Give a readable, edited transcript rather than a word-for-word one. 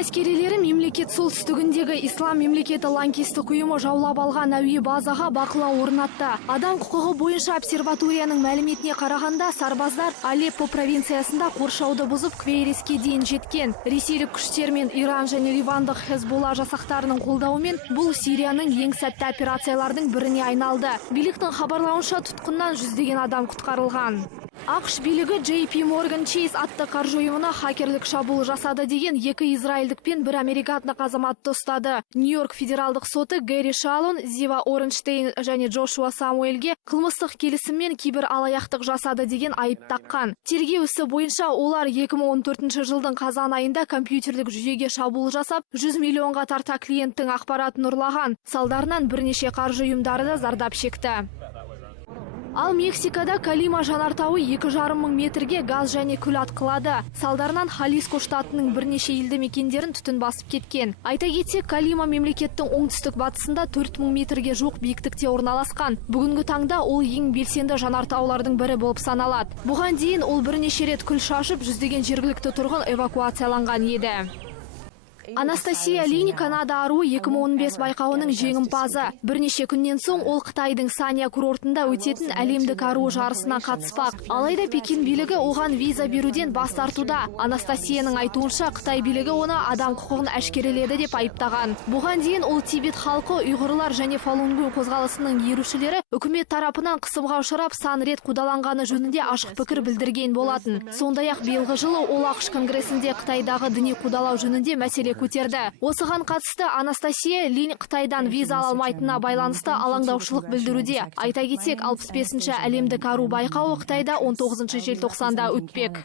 әскерилері мемлекет солтүстігіндегі ислам мемлекеті лаңкестік ұйымы жаулап алған әуе базаға бақылау орнатты. Адам құқығы бойынша обсерваторияның мәліметіне қарағанда, сарбаздар Алеппо провинциясында қоршауды бұзып Квейреске дейін жеткен. Ресейлік күштер мен Иран және Ливандық Хезболла жасақтарының қолдауымен бұл Сирияның ең сәтті операциялардың біріне айналды. Биліктің хабарлауынша тұтқыннан 100-деген адам құтқарылған. ақш билігі JP Morgan Chase атты қаржы ұйымына хакерлік шабуыл жасады деген 2 израильдік пен 1 американдық азаматты ұстады. Нью-Йорк федералдық соты Гэри Шалон, Зива Оренштейн және Джошуа Самуэльге қылмыстық келісіммен кибер алаяқтық жасады деген айып таққан. Тергеу ісі бойынша олар 2014 жылдың қазан айында компьютерлік жүйеге шабуыл жасап, 100 миллионға тарта клиенттің ақпаратын ұрлаған. Салдарынан бірнеше қаржы ұйымдары да зардап шекті. Ал Мексикада Калима жанартауы 2,5 мың метрге газ және күл атқылады. Салдарынан Халиско штатының бірнеше елді мекендерін түтін басып кеткен. Айта кетсек, Калима мемлекеттің оңтүстік батысында 4000 метрге жоқ биіктікте орналасқан. Бүгінгі таңда ол ең белсенді жанартаулардың бірі болып саналады. Бұған дейін ол бірнеше рет күл шашып, 100-деген жергілікті тұрғын эвакуацияланған еді. Анастасия Линь Канада аруы 2015 байқауының жеңімпазы. Бірнеше күннен соң ол Қытайдың Санья курортында өтетін әлемдік аруы жарысына қатыспақ. Алайда Пекин билігі оған виза беруден бас тартуда. Анастасияның айтуынша, Қытай билігі оны адам құқығын әшкереледі деп айыптаған. Бұған дейін ол Тибет халқы, ұйғырлар және Фалунгу қозғалысының ерушілері үкімет тарапынан қысымға ұшырап сан рет қудаланғаны жөнінде ашық пікір білдірген болатын. Сондай-ақ биылғы жылы ол ақш конгресінде Қытайдағы діни қудалау жөнінде мәселе көтерді. Осыған қатысты Анастасия Линь Қытайдан виза ала алмайтынына байланысты алаңдаушылық білдіруде. Айта кетсек, 65-ші әлемдік ару байқауы Қытайда 19 желтоқсанда өтпек.